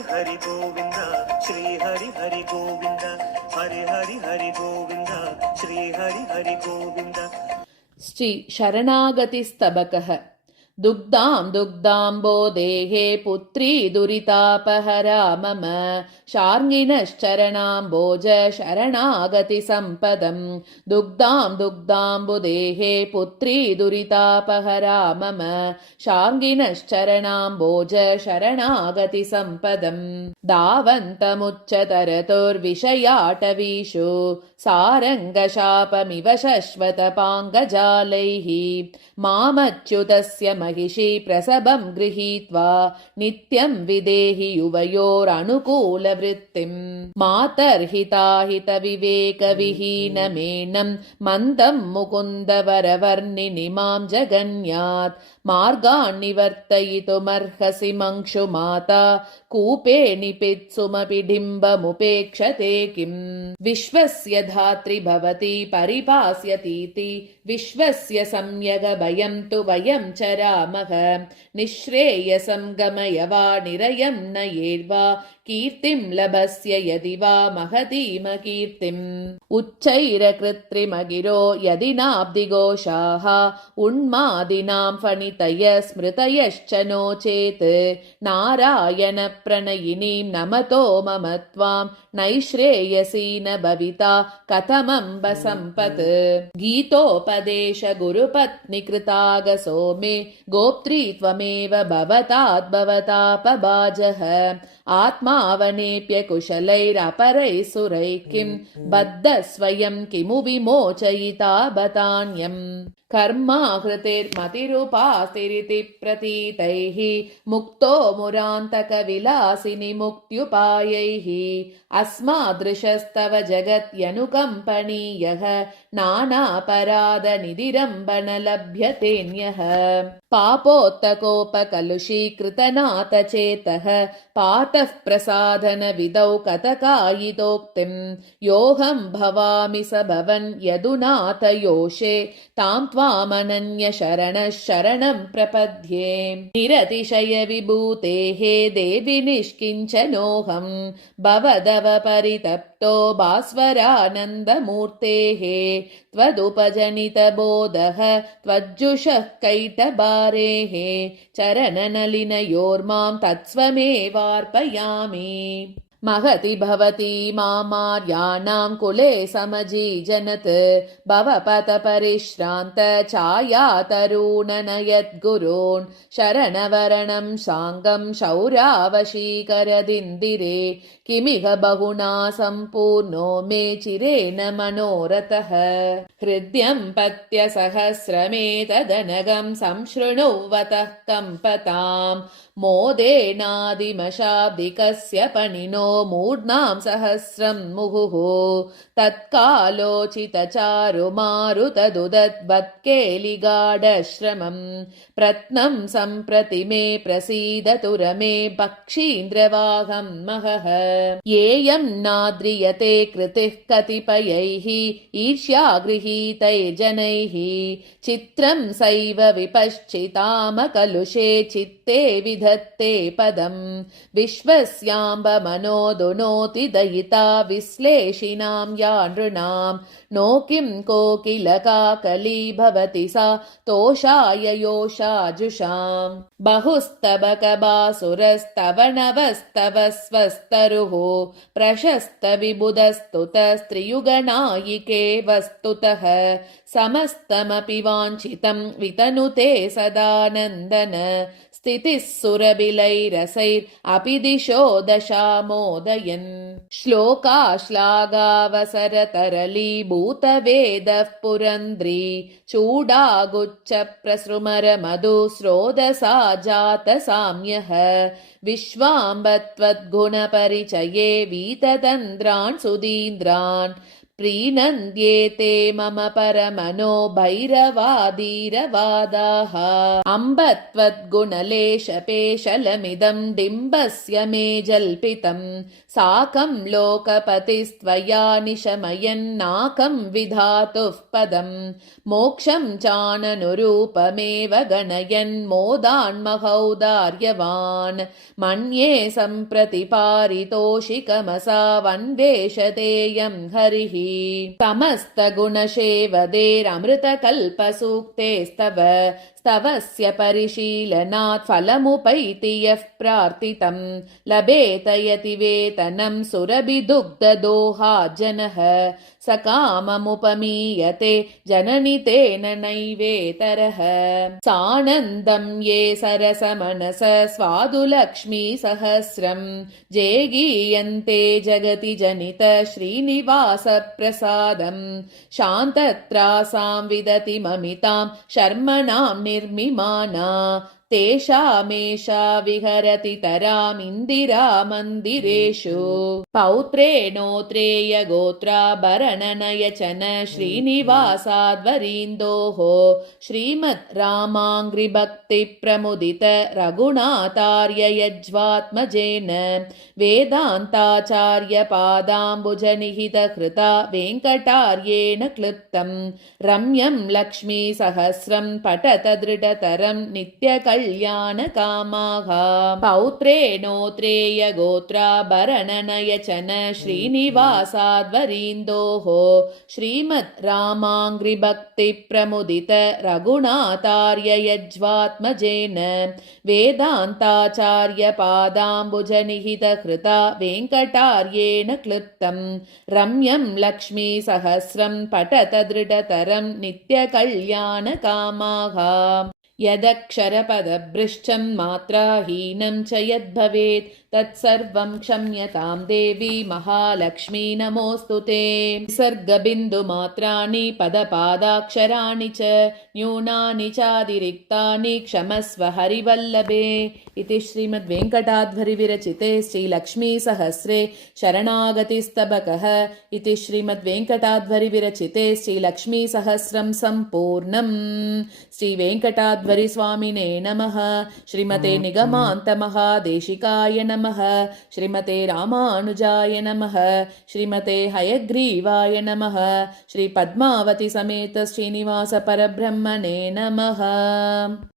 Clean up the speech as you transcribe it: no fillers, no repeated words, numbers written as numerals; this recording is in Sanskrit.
हरि हरि गोविंद श्री हरि हरि गोविंद हरि हरि हरि गोविंद श्री हरि हरि गोविंद। श्री शरणागतिस्तबकः। दुग्धां दुग्धाम्बोदेहे पुत्री दुरितापहरा मम शार्ङ्गिनश्चरणाम्बोज शरणागतिसम्पदम्। दुग्धां दुग्धाम्बुदेहे पुत्री दुरितापहरा मम शार्ङ्गिनश्चरणाम्बोज शरणागतिसम्पदम्। धावन्तमुच्चतरतुर्विषयाटवीषु सारङ्गशापमिव शश्वतपाङ्गजालैः मामच्युतस्य महिषी प्रसभं गृहीत्वा नित्यं विदेहि युवयोरनुकूलवृत्तिम्। मातर्हिताहितविवेकविहीनमेनं मन्दं मुकुन्दवरवर्णिनिमां जगन्यात् मार्गान्निवर्तयितुमर्हसि मंक्षु माता कूपे निपित्सुमपि डिम्बमुपेक्षते किम्। विश्वस्य धात्री भवति परिपास्यतीति विश्वस्य सम्यगभयं तु वयं चरामः। निःश्रेयसं गमय वा निरयं नयेद्वा कीर्तिं लभस्य यदि वा महतीमकीर्तिम्। उच्चैरकृत्रिमगिरो यदि नाब्धिघोषाः उन्मादिनां फणितय स्मृतयश्च नो चेत् नारायणप्रणयिनीं नमतो मम त्वां नैश्रेयसी न भविता कथमम्ब सम्पत्। गीतोपदेश गुरुपत्निकृतागसो मे गोप्त्री त्वमेव भवताद्भवतापभाजः। आत्मावनेप्य कुशलैरपरैः सुरैः किं बद्धः स्वयं किमु विमोचयिता बतान्यम्। कर्माहृतिर्मतिरुपास्तिरिति प्रतीतैः मुक्तो मुरान्तकविलासिनि मुक्त्युपायैः अस्मादृशस्तव जगत्यनुकम्पनीयः नानापराधनिधिरम्बन लभ्यतेऽन्यः। पापोत्तकोपकलुषीकृतनाथचेतः पातः प्रसाधनविदौ कतकायितोक्तिम्। योऽहं भवामि स भवन् यदुनाथयोषे तां त्वामनन्य शरणः शरणं प्रपद्ये। निरतिशय विभूतेः देवि निष्किञ्चनोऽहं भवदव परितप्तो भास्वरानन्दमूर्तेः त्वदुपजनितबोधः त्वज्जुषः कैटभारेः चरणनलिनयोर्मां तत्स्वमेवार्पयामि। महति भवती मामार्याणां कुले समजीजनत् भवपथपरिश्रान्त छायातरूणनयद्गुरून् शरणवरणं साङ्गं शौरावशीकरदिन्दिरे किमिह बहुना सम्पूर्णो मे चिरेण मनोरथः। हृद्यं पत्यसहस्रमेतदनगं संशृणुवतः कम्पताम् मोदेनादिमशाब्दिकस्य पणिनो मूर्ध्नां सहस्रं मुहुः तत्कालोचितचारुमारुतदुदद्वत्केलिगाढश्रमम् प्रत्नं सम्प्रति मे प्रसीदतु रमे पक्षीन्द्रवाहं महः। येयं नाद्रियते कृतिः कतिपयैः ईर्ष्यागृहीतैर्जनैः चित्रं सैव विपश्चितामकलुषे चित्ते विधत्ते पदम्। विश्वस्याम्ब मनोदुनोति दयिता विश्लेषिणां या नृणां नो किं कोकिलकाकली भवति सा तोषाय योषाजुषाम्। बहुस्तबकबासुरस्तवनवस्तव स्वस्तरुः प्रशस्त विबुधस्तुतस्त्रियुगनायिके वस्तुतः समस्तमपि वाञ्छितं वितनुते सदानन्दन स्थितिः सुरबिलैरसैरपि दिशो दशामोदयन्। श्लोकाश्लाघावसरतरलीभूतवेदः पुरन्द्री चूडागुच्छ प्रसृमर मधुस्रोदसा जातसाम्यः। विश्वाम्ब त्वद्गुणपरिचये वीततन्द्रान् सुधीन्द्रान् प्रीणन्त्येते मम परमनो भैरवादीरवादाः अम्ब त्वद्गुणलेशपेशलमिदं डिम्बस्य मे जल्पितं साकं लोकपतिस्त्वया निशमयन्नाकं विधातुः पदं मोक्षं चाननुरूपमेव गणयन्मोदान्महौदार्यवान् मन्ये सम्प्रति पारितोषिकमसावन्वेषतेयं हरिः समस्तगुणशेवदेरमृतकल्पसूक्तेस्तव स्तवस्य परिशीलनात् फलमुपैति यः प्रार्थितं लभेत यतिवेतनं सुरभिदुग्धदोहाजनः सकाममुपमीयते जननि तेन नैवेतरः सानन्दं ये सरसमनस स्वादुलक्ष्मी सहस्रं जेगीयन्ते जगति जनित श्रीनिवास प्रसादं शान्तत्रासां विदति ममितां शर्मणां निर्मिमाना तेषामेषा विहरति तरामिन्दिरा मन्दिरेषु पौत्रेणोत्रेय गोत्राभरणनयचन श्रीनिवासाद्वरीन्दोः श्रीमद् रामाङ्घ्रिभक्तिप्रमुदित रघुनाथार्य यज्वात्मजेन वेदान्ताचार्यपादाम्बुजनिहितकृता वेङ्कटार्येण क्लृप्तं रम्यं लक्ष्मीसहस्रं पठत दृढतरं नित्यकल्याणकामाः पौत्रेणोत्रेय गोत्राभरणनयचन श्रीनिवासाद्वरीन्दोः श्रीमद् रामाङ्घ्रिभक्तिप्रमुदित रघुनाथार्य यज्वात्मजेन वेदान्ताचार्यपादाम्बुजनिहितकृता वेङ्कटार्येण क्लृप्तं रम्यं लक्ष्मीसहस्रं पठत दृढतरं नित्यकल्याणकामाः यदक्षरपदभ्रष्टं मात्राहीनं च यद्भवेत् तत्सर्वं क्षम्यतां देवी महालक्ष्मी नमोऽस्तु ते विसर्गबिन्दुमात्राणि पदपादाक्षराणि च न्यूनानि चातिरिक्तानि क्षमस्व हरिवल्लभे इति श्रीमद्वेङ्कटाध्वरिविरचिते श्रीलक्ष्मीसहस्रे शरणागतिस्तबकः इति श्रीमद्वेङ्कटाध्वरिविरचिते श्रीलक्ष्मीसहस्रं सम्पूर्णम् श्रीवेङ्कटाध्वरिस्वामिने नमः श्रीमते निगमान्तमहादेशिकाय नमः श्रीमते रामानुजाय नमः श्रीमते हयग्रीवाय नमः श्री पद्मावती समेत श्रीनिवास परब्रह्मणे नमः।